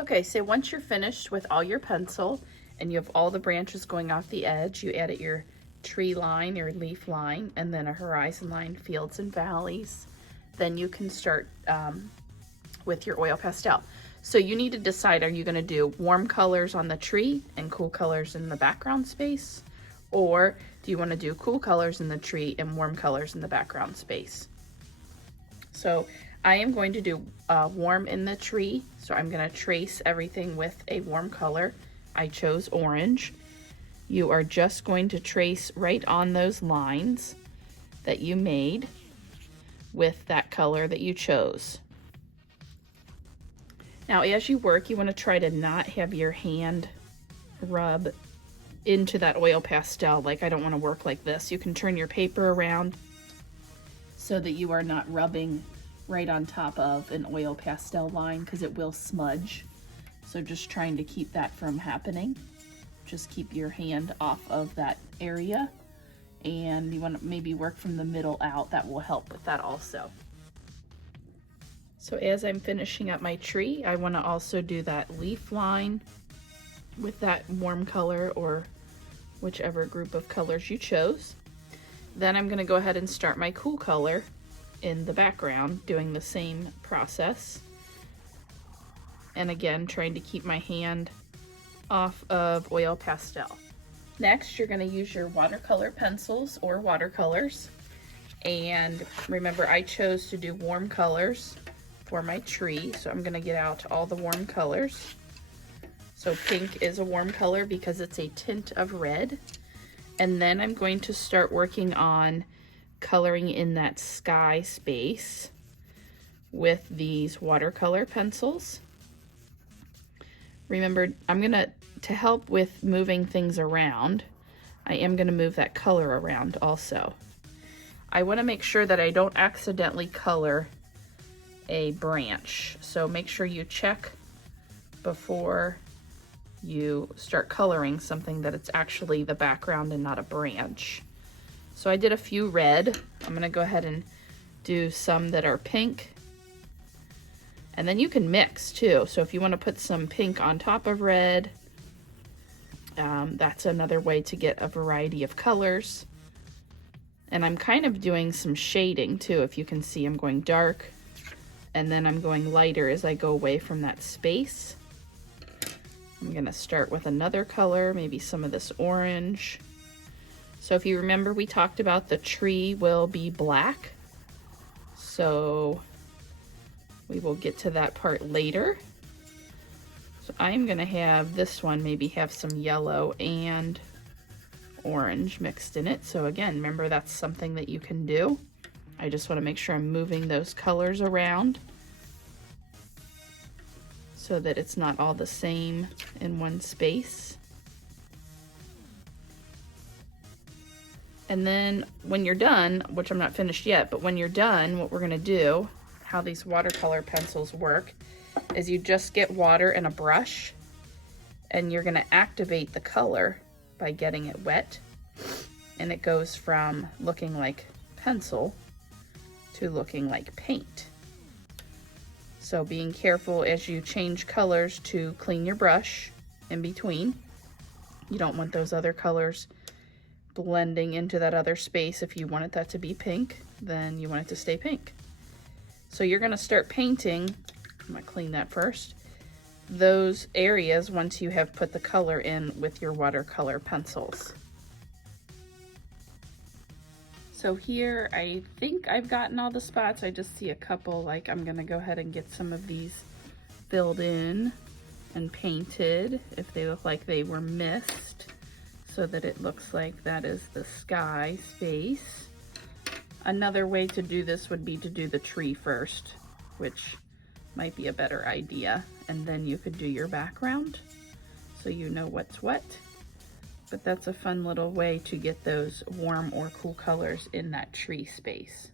Okay, so once you're finished with all your pencil and you have all the branches going off the edge, you added your tree line, your leaf line, and then a horizon line, fields and valleys. Then you can start with your oil pastel. So you need to decide, are you gonna do warm colors on the tree and cool colors in the background space? Or do you wanna do cool colors in the tree and warm colors in the background space? So I am going to do warm in the tree. So I'm gonna trace everything with a warm color. I chose orange. You are just going to trace right on those lines that you made with that color that you chose. Now, as you work, you want to try to not have your hand rub into that oil pastel. Like, I don't want to work like this. You can turn your paper around so that you are not rubbing right on top of an oil pastel line, because it will smudge. So just trying to keep that from happening. Just keep your hand off of that area, and you want to maybe work from the middle out. That will help with that also. So as I'm finishing up my tree, I want to also do that leaf line with that warm color or whichever group of colors you chose. Then I'm going to go ahead and start my cool color in the background, doing the same process. And again, trying to keep my hand off of oil pastel. Next, you're going to use your watercolor pencils or watercolors. And remember, I chose to do warm colors for my tree, so I'm going to get out all the warm colors. So pink is a warm color because it's a tint of red. And then I'm going to start working on coloring in that sky space with these watercolor pencils. Remember, I'm gonna, to help with moving things around, I am gonna move that color around also. I wanna make sure that I don't accidentally color a branch. So make sure you check before you start coloring something that it's actually the background and not a branch. So I did a few red. I'm gonna go ahead and do some that are pink. And then you can mix too. So if you wanna put some pink on top of red, that's another way to get a variety of colors. And I'm kind of doing some shading too. If you can see, I'm going dark and then I'm going lighter as I go away from that space. I'm gonna start with another color, maybe some of this orange. So if you remember, we talked about the tree will be black. So we will get to that part later. So I'm gonna have this one maybe have some yellow and orange mixed in it. So again, remember, that's something that you can do. I just wanna make sure I'm moving those colors around so that it's not all the same in one space. And then when you're done, which I'm not finished yet, but when you're done, what we're gonna do, how these watercolor pencils work, is you just get water and a brush, and you're gonna activate the color by getting it wet. And it goes from looking like pencil to looking like paint. So being careful as you change colors to clean your brush in between. You don't want those other colors blending into that other space. If you wanted that to be pink, then you want it to stay pink. So you're gonna start painting, I'm gonna clean that first, those areas once you have put the color in with your watercolor pencils. So here, I think I've gotten all the spots. I just see a couple, like I'm gonna go ahead and get some of these filled in and painted if they look like they were missed, so that it looks like that is the sky space. Another way to do this would be to do the tree first, which might be a better idea. And then you could do your background so you know what's what. But that's a fun little way to get those warm or cool colors in that tree space.